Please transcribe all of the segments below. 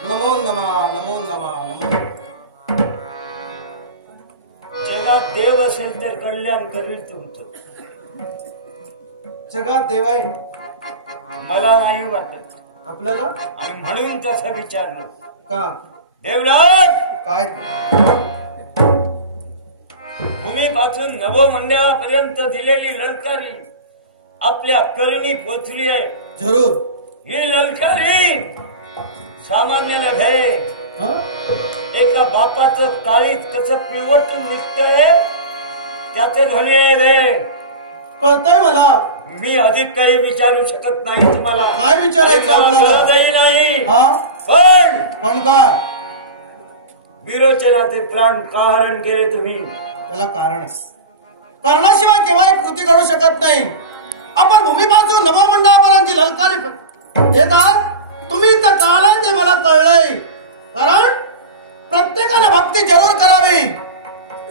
नमो नमः नमो नमः। जगात देव असेल तर कल्याण करील तुमचं. जगात देव आहे मला नाही वाटत आपल्याला, आणि म्हणून तसं विचारलं. का देवराज, काय भूमीपासून नवमंडळापर्यंत दिलेली ललकारी आपल्या करणी पोचली आहे. जरूर ही ललकारी सामान्य नव्हे. हं? एका बापाचं काळीच कसं पिवटून निघतंय त्याचे ध्वनी आहे रे. कळतंय मला. मी अधिक काही विचारू शकत नाही तुम्हाला, काय विचारायचं आणि मला आपल्याला? गरजही नाही. हा? पण काय विरोचनाचे प्राण का हरण केले तुम्ही? त्याला कारण आहे. कारणाशिवाय केव्हा एक कृती करू शकत नाही. आपण भूमीपासून नवमंडळापर्यंत ललकारी देत आहात. तुम्ही तर कळलंय ते मला कळलंय. कारण प्रत्येकाला भक्ती जरूर करावी.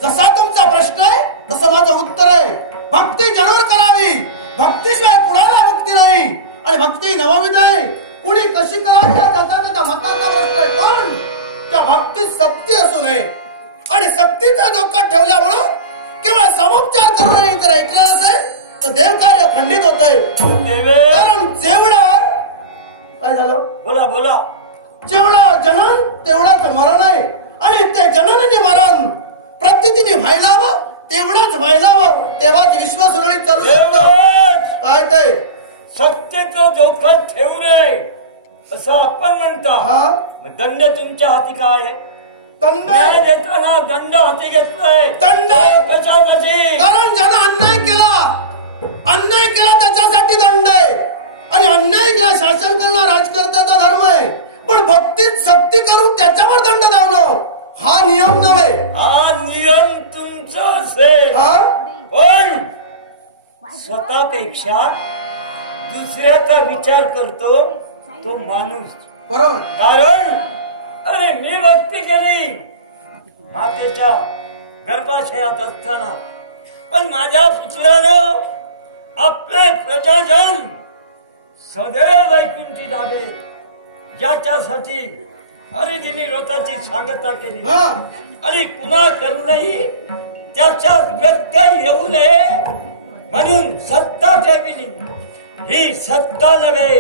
जसा तुमचा प्रश्न आहे तसं माझं उत्तर आहे. भक्ती जरूर करावी. भक्तीशिवाय कुणाला मुक्ती नाही. आणि भक्ती नवविध आहे. कुणी कशी करावी त्याचा त्याच्या मताचा प्रश्न आहे. पण त्या भक्तीत सक्ती असू नये. आणि सक्तीचा धोका ठेवल्यामुळं किंवा समुपचार करू नये जर ऐकलं असेल तर देवकार्य खंडित होते. कारण जेवढं काय झालं बोला बोला. जेवढं जनन तेवढंच मरण आहे. आणि ते जननाने मरण प्रत्येकीने व्हायला हवं, तेवढंच व्हायला हवं. तेव्हाच विश्व सुरळीत चालू शकतं. काय ते सत्तेचं धोका ठेवू नये असं आपण म्हणता. हा? दंड तुमच्या हाती काय आहे? दंड न्याय देताना दंड हाती घेतलाय. दंड कशासाठी? कारण ज्यानं अन्याय केला त्याच्यासाठी दंड आहे. आणि अन्याय केला शासन करणं राजकर्त्याचा धर्म आहे. पण भक्तीत सक्ती करून त्याच्यावर दंड लावणं हा नियम नव्हे. हा नियम तुमचा असेल. हा? पण स्वतःपेक्षा दुसऱ्याचा विचार करतो तो माणूस. बरोबर. कारण अरे मी भक्ती केली मातेच्या गर्भाशयात असताना, पण माझ्या पुत्रानं आपले प्रजाजन सदैव वैकुंठी जावे याच्यासाठी हरिदिनी व्रताची सांगता केली. आणि पुन्हा करूनही त्याच्यात व्यत्यय येऊ नये म्हणून सत्ता ठेवली. ही सत्ता नव्हे,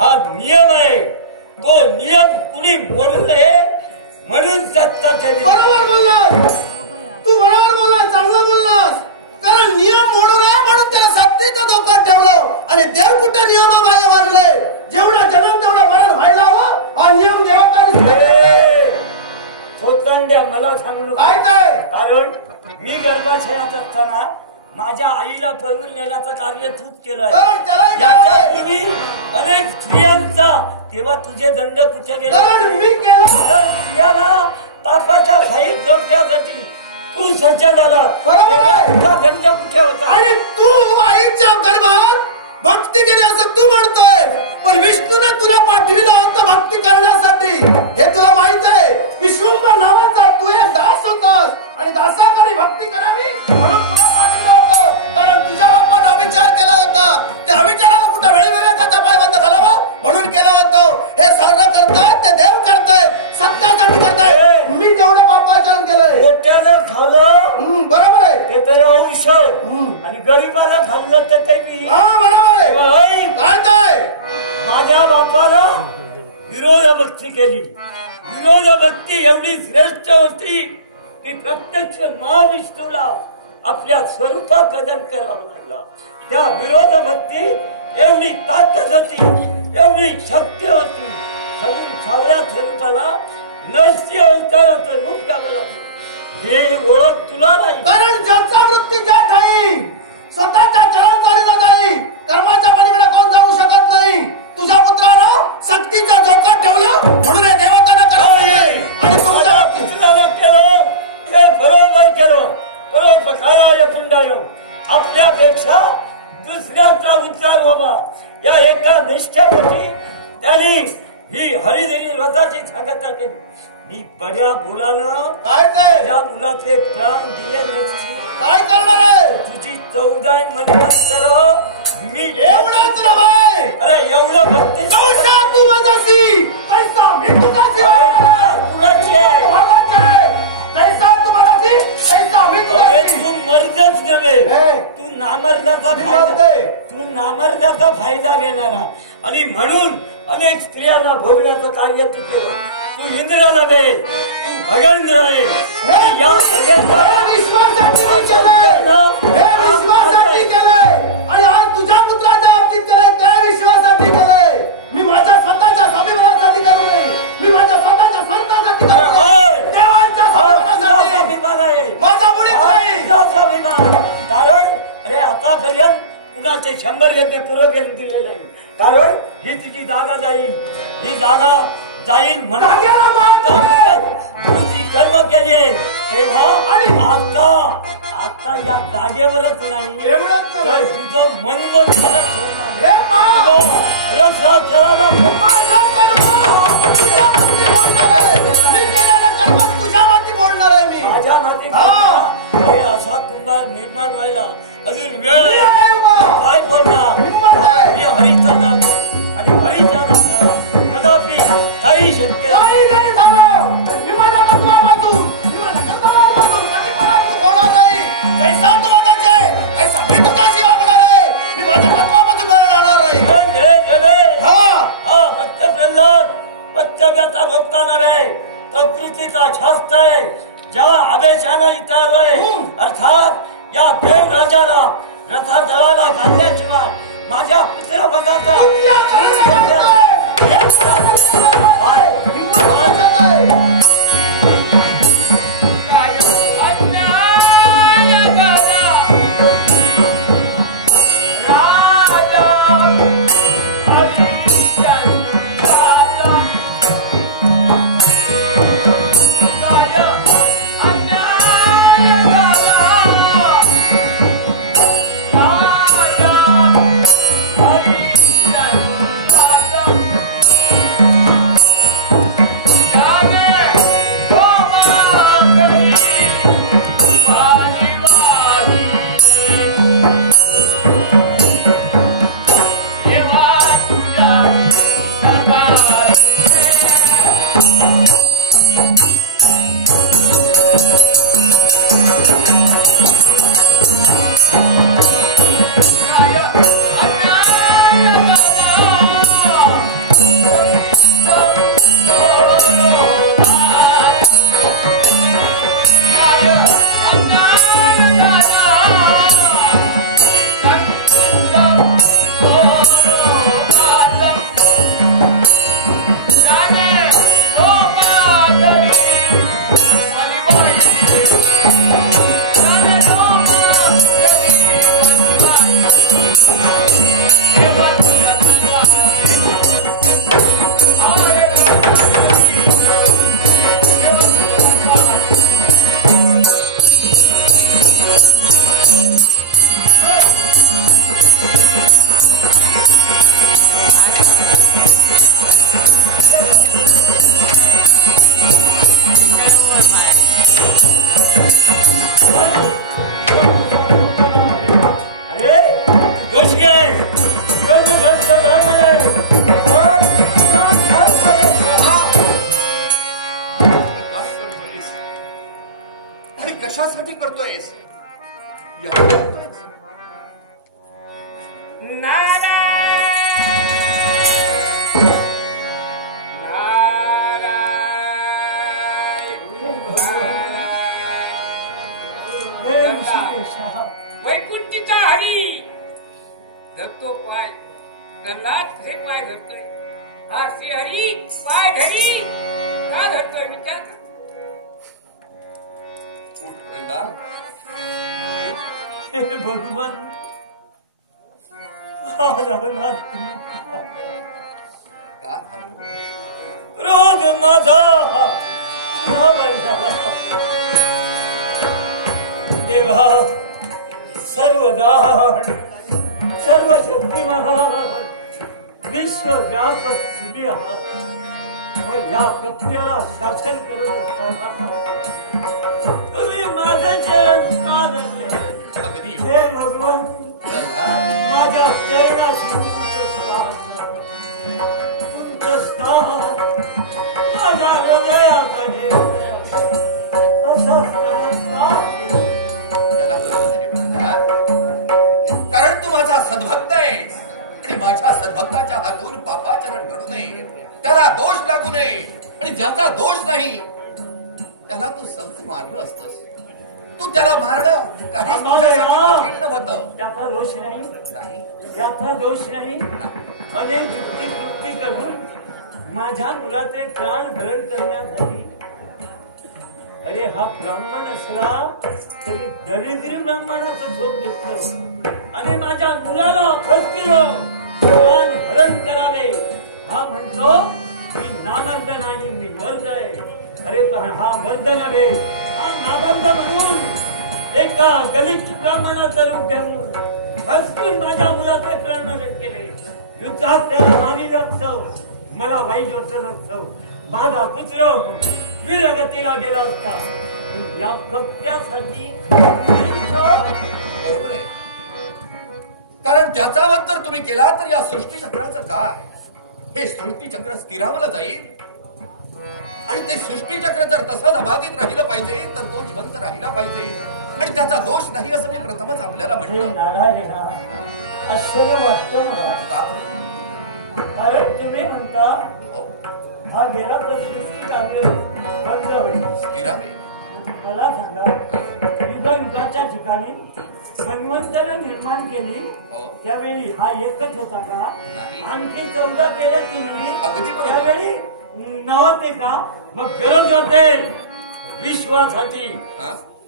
हा नियम आहे. तो नियम कुणी मोडू नये म्हणून सत्ता ठेवली. बरोबर बोललास तू. बरोबर बोललास. चांगलं बोललास. कारण नियम मोडू नये म्हणून त्याला सत्तेचा धोका ठेवलं. आणि देव कुठे नियमाबाह्य वागले. जेवढा जन्म तेवढा मरण व्हायला हवं हा नियम देवाचा सोतांड्या मला सांगू काय काय. कारण मी गर्भाशयात असताना माझ्या आईला पळून नेण्याचं कार्य तूच केलंय. याच्यापूर्वी अनेक स्त्रियांचा तेव्हा तुझे दंड कुठे गेले? मी केलं. स्त्रियाला पापाच्या घाईत जोडण्यासाठी तू सज्जन झाला. बरोबर आहे. दंड कुठे होता? आणि तू आईच्या गर्भात भक्ती केली असं तू म्हणतोय. पण विष्णूने तुला पाठविलं होतं भक्ती करण्यासाठी. हे तुला माहित आहे. विश्वंभर नावाचा तू एक दास होतास. आणि दासाकडे भक्ती करावी म्हणून तुला पाठविलं होतं. कारण तुझ्या बापाने अविचार केला होता. त्या अविचाराला कुठे वेळी विवेकाचा पाय बंद घालावा म्हणून केलं होतं. हे सारखं करताय ते देव करताय. सत्यासाठी करताय. मी तेवढं पापाचरण केलंय. मोठ्यानं खाल्लं बरोबर आहे. ते तर औषध. आणि गरीबाला खाल्लं तर ते बी. बरोबर आहे. काय माझ्या बापानं विरोध भक्ती केली. विरोध भक्ती एवढी श्रेष्ठ होती की प्रत्यक्ष महाविष्णूला आपल्या स्वरूपात बदल करावा लागला. त्या विरोध भक्ती एवढी ताकद होती, एवढी शक्य होती. सगून सावळ्या स्वरूपाला नरसिंह अवताराचं रूप द्यावं लागलं. हे ओळख तुला नाही. कारण ज्याचा मृत्यू ज्या ठाई स्वतःच्या चरण चालीला जाई. कर्माच्या पलीकडे कोण जाऊ शकत नाही. तुझ्या पुत्रानं सक्तीचा धोका ठेवला म्हणून हे देवतानं माझ्या पुत्रानं केलं ते बरोबर केलं. बरोबर पुंडाय आपल्यापेक्षा दुसऱ्याचा उद्धार व्हावा या एका निष्ठेसाठी त्यांनी ही हरिदिनी व्रताची सांगता केली. मी बड्या मुलानं काय ते त्या मुलाचे प्राण दिले नसते. काय करणार आहे. तुझी 14 महिन्यानंतर मी एवढाच नव्हे. अरे एवढं भक्ती तू माझ्याशी कैसा मी तुझ्याशी अनेक स्त्रियांना भोगण्याचं कार्य तू केलं. तू इंद्र नव्हे, तू भगेंद्र आहे. या विश्वासाठी केलंय, हे विश्वासाठी केलंय आणि आज तुझ्या पुत्राच्या बाबतीत केलंय त्या विश्वासाठी केलंय. मी माझ्या स्वतःच्या स्वाभिमानासाठी केलंय, मी माझ्या स्वतःच्या संतांसाठी केलंय, देवांच्या स्वाभिमानासाठी. माझा मुळीच नाही कारण अरे आतापर्यंत कुणाचे 100 यज्ञ पुरं केले दिले नाही. कारण ही तुझी जागा जाईल, ही जागा जाईल म्हणून तुझी कर्म केली तेव्हा आता या जागेवरच नाही तर तुझं मनोमन माझ्या माते असा तुमचा निर्माण व्हायला अजून वेळ काय करणार. मी हरीचा नाम आणि हरीचा नाम कदापि काही शक्य काही झालं. मी माझ्या तत्वापासून, मी माझ्या कर्तव्यापासून कधी बोलणार नाही. हे सात वादाचे, हे सातत्याची वागणार आहे. मी माझ्या तत्वापासून वेळ राहणार नाही. पत्त्याचा भोगता नव्हे प्रकृतीचा शास्त्र आहे. ज्या आदेशानं इथं आलोय अर्थात या देव राजाला रथा जळाला घालण्याशिवाय माझ्या पुत्र बघाचा कशासाठी करतोयस? वैकुंठीचा हरी धरतो पाय, प्रल्हाद हे पाय धरतोय. हा श्रीहरी पाय धरी का धरतोय विचार का? भगवान रोग माझा देवा सर्वदान सर्वशक्तिमान विश्वव्यापक तुम्ही आहात व या प्रत्येला शासन करत असताना तुम्ही माझे चरण का धरले? हे भगवान माझ्या चरणाची तुमचं सलाम तुमचं स्थान माझ्या हृदयाकडे असा कारण तू माझा सद्भक्त आहेस. माझ्या सद्भक्ताच्या हातून पापाचरण घडू नये त्याला दोष लागू नये आणि ज्याचा दोष नाही त्याला तू सक्त मारलं असतस. तू त्याला मारलं त्याचा दोष नाही, त्याचा दोष नाही. अनेक कृती करून माझ्या मुलाचे प्राण ग्रहण करण्यासाठी, अरे हा ब्राह्मण असला तरी दरिद्री ब्राह्मणाचं झोप घेतलं आणि माझ्या मुलाला अपहरण प्राण हरण करावे. हा म्हणतो मी नाबंद नाही, मी वर्ग आहे. अरे पण हा वर्ग नव्हे, हा नाबंद म्हणून एका दलित ब्राह्मणाचं रूप घेऊन हसकून माझ्या मुलाचे प्राण हरण केले. युद्धात त्याला मारिलं असतं, मला वाईट वाटलं नसतं. माझा पुत्र वीरगतीला गेला असता. या फक्त्यासाठी कारण त्याचा वध जर तुम्ही केला तर या सृष्टी चक्राचं काय, हे सृष्टी चक्र स्थिरावलं जाईल. आणि ते सृष्टी चक्र जर तसं अबाधित राहिलं पाहिजे तर तो जिवंत राहिला पाहिजे. आणि त्याचा दोष नाही असं मी प्रथमच आपल्याला म्हणलं. नारायणा आश्चर्य वाटतं मला. कारण तुम्ही म्हणता हा गेला तर सृष्टी कार्य बंद होईल. मला सांगा, युगाच्या ठिकाणी भगवंताने निर्माण केली त्यावेळी हा एकच होता का? आणखी 14 केले तुम्ही त्यावेळी नव्हते का? मग गरज होते विश्वासाठी,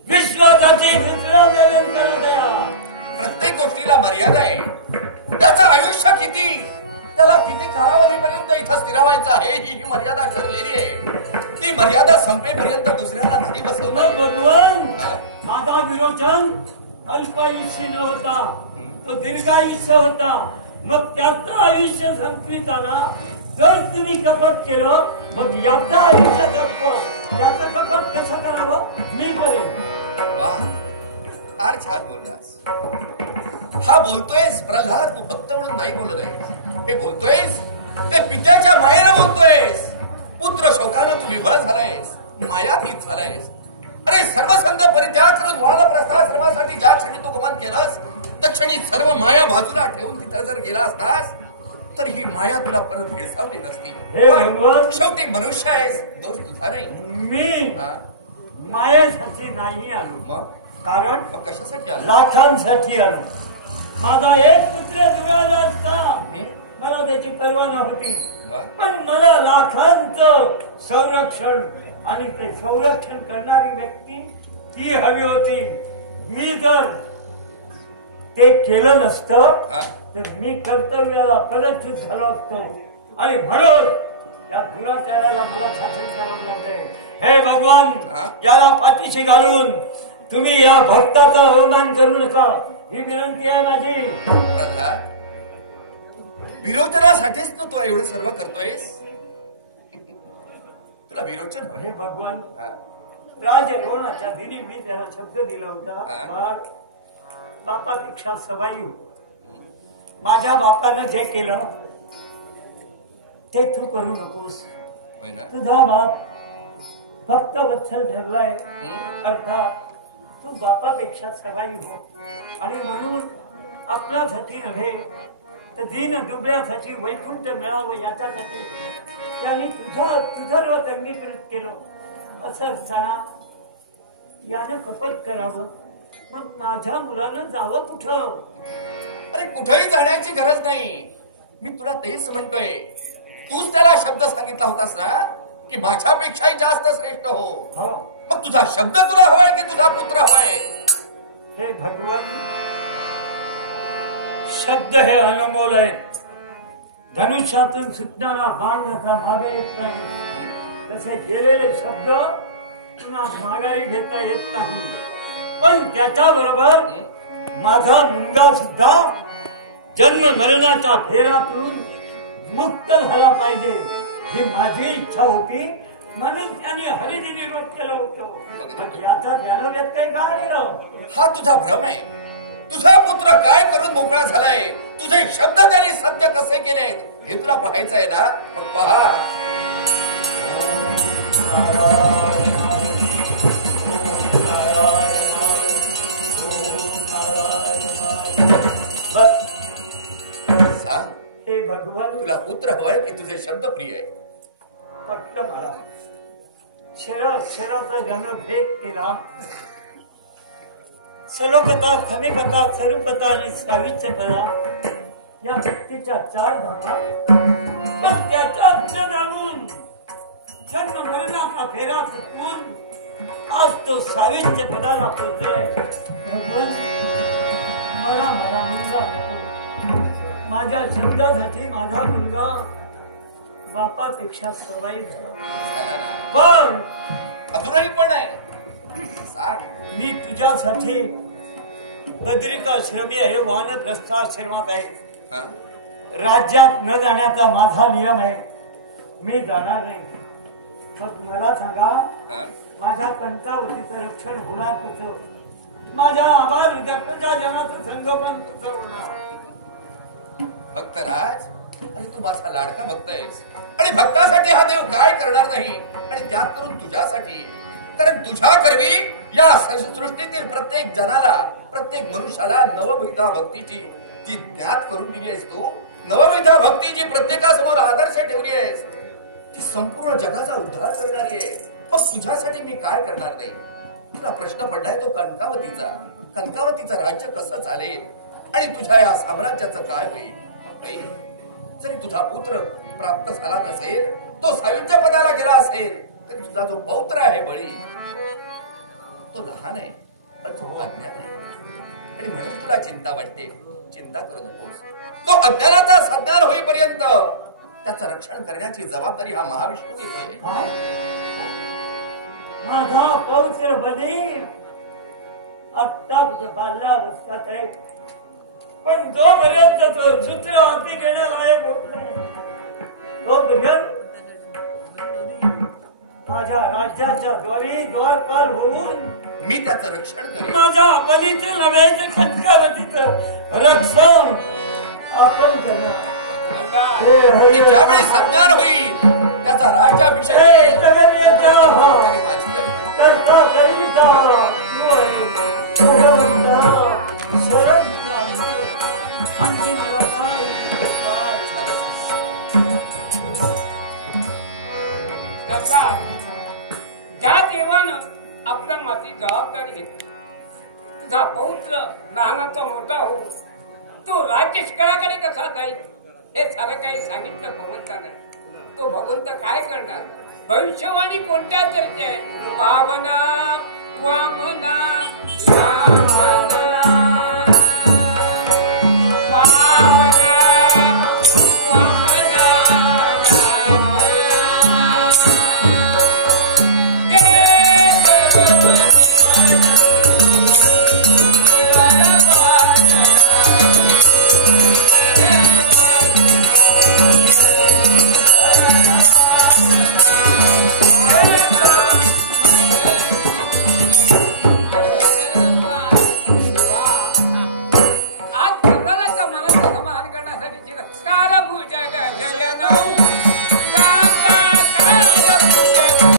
विश्वासाठी दुसरा देवेन करत आहे. प्रत्येक गोष्टीला मर्यादा आहे. त्याचं आयुष्य किती, त्याला किती कालावधीपर्यंत इथं स्थिरावायचं आहे ही मर्यादा ठरलेली आहे. ती मर्यादा संपेपर्यंत दुसऱ्याला नाही बसवलं. भगवान माझा विरोचन अल्पायुष्य न होता, तो दीर्घायुष्य होता. मग त्याचं आयुष्य संपवित आला तर तुम्ही कपट केलं. मग याचं आयुष्य संपव, त्याचं कपट कसं करावं मी करेन. फार छान बोललास. हा बोलतोयस प्रल्हाद, तू फक्त म्हणून नाही बोललोय. हे बोलतोयस ते पित्याच्या मायेनं बोलतोयस. पुत्र शोकानं तू विभळ झालायस, मायातीत झालायस. अरे सर्वसंग परित्याग करून वानप्रस्थ सर्वासाठी ज्या क्षणी तू गमन केलंस त्या क्षणी सर्व माया बाजूला ठेवून तिथं जर गेला असतास तर ही माया तुला परत भेडसावली नसती. शेवटी मनुष्य आहेस, दोष तुझा नाही. मी मायासाठी नाही आलो, कारण कशासाठी आला? लाखांसाठी आलो. माझा एक पुत्र जुळाला असता मला त्याची पर्वा नव्हती, पण मला लाखांचं संरक्षण आणि ते संरक्षण करणारी व्यक्ती ती हवी होती. मी जर ते केलं नसतं तर मी कर्तव्याला पदच्युत झालो असतो. आणि म्हणून या दुराचाराला मला शासन करावं लागेल. हे भगवान, याला पाठीशी घालून तुम्ही या भक्ताचा अवमान करू नका ही विनंती आहे माझी. विरोचनासाठीच तू एवढं सर्व करतोयस. तुला विरोचन हे भगवान, राजरोणाच्या दिनी मी त्याला शब्द दिला होता, बापापेक्षा सवाई. माझ्या बापानं जे केलं ते तू करू नकोस. तुझा बाप भक्त वत्सल ठरलाय, अर्थात तू बापापेक्षा सवाई हो. आणि म्हणून आपल्यासाठी नव्हे तर दीन दुबळ्यासाठी वैकुंठ मिळावं याच्यासाठी त्यांनी तुझं अंगीकृत केलं. असं असताना यानं कपट करावं, मग माझ्या मुलानं जावं कुठं? अरे कुठेही जाण्याची गरज नाही. मी तुला तेच म्हणतोय. तूच त्याला शब्द सांगितला होतास ना की माझ्यापेक्षाही जास्त श्रेष्ठ हो. मग तुझा शब्द तुला हवाय की तुझा पुत्र हवाय? हे भगवान, शब्द हे अनमोल आहे. धनुष्यातून सुटणारा बाण असा मागे येत नाही, तसे केलेले शब्द पुन्हा माघारी घेता येत नाही. पण त्याच्याबरोबर माझा मुलगा सुद्धा जन्म मरणाच्या फेरातून मुक्त झाला पाहिजे ही माझी इच्छा होती. म्हणून त्यांनी हरिदिनी रोध केलं होतं. याचा ज्ञान व्यत्यय काय केलं? हा तुझा भ्रम आहे. तुझा पुत्र काय करून मोकळा झालाय, तुझे शब्द त्यांनी सत्य कसे केले हे तुला पाहायचं आहे ना. मग पहा. हे भगवान, तुला पुत्र हवाय की तुझे शब्द प्रिय आहे? क्षराचा गणभेद केला. सलोकता, समीकता, स्वरूपता आणि सावित्यपदा या व्यक्तीच्या 4 भागा. पण त्याचा जाणून जन्म मरणाचा फेरा चुकवून आज तो सावित्य पदाला पोहोचलाय. भगवान मला माझा मुलगा नको. माझ्या शब्दासाठी माझा मुलगा बापापेक्षा सवाई पण अजूनही पण आहे. मी तुझ्यासाठी बद्रिकाश्रमी आहे, वानप्रस्थाश्रमात आहे. राज्यात न जाण्याचा माझा नियम आहे. मी जाणार नाही. मग मला सांगा, माझ्या कंठावतीचं रक्षण होणार कसं? माझ्या आभार प्रजा जनाचं संगमन कसं होणार? भक्तराज, आणि तू माझा लाडका भक्त आहेस आणि भक्तासाठी हा देव काय करणार नाही, आणि त्यात करून तुझ्यासाठी. कारण तुझ्या करवी या सृष्टीतील प्रत्येक जनाला, प्रत्येक मनुष्याला नवविधा भक्तीची जी ज्ञात करून दिली आहेस तू, नवविधा भक्तीची प्रत्येकासमोर आदर्श ठेवली आहेस, ती संपूर्ण जगाचा उद्धार करणारी आहे. मग तुझ्यासाठी मी काय करणार नाही? तुला प्रश्न पडलाय तो कणकावतीचं राज्य कसं चालेल आणि तुझ्या या साम्राज्याचं काय होईल? नाही, जरी तुझा पुत्र प्राप्त झाला नसेल, तो सावित्य पदाला गेला असेल, तरी तुझा जो पौत्र आहे बळी, तो लहान आहे, पण तो अज्ञान आहे. आणि म्हणून तुला चिंता वाटते. चिंता करू नकोस. तो अज्ञानाचा सज्ञान होईपर्यंत त्याचं रक्षण करण्याची जबाबदारी हा महाविष्णू घेईल. माझा पौत्र बली आत्ता बाल्यावस्थात आहे, पण जोपर्यंत तो सूत्र हाती घेण्यालायक होत नाही, तोपर्यंत माझ्या राज्याच्या द्वारपाल होऊन मी त्याचं रक्षण करेन. माझ्या बलीचं नव्याचं खटकावतीचं रक्षण आपण करणार. ज्यावेळी सज्ञान होईल त्याचा राज्याभिषेक करता करिता भगवंता शरण ज्या देवानं आपल्या माती जबाबदारी घेतली, तुझा पौत्र लहानाचा मोठा होऊन तो राज्य शिकाराकडे कसा जाईल हे सारं काही सांगितलं भगवंताने. तो भगवंत काय करणार? भविष्यवाणी कोणत्या तरीची आहे? भावना वाम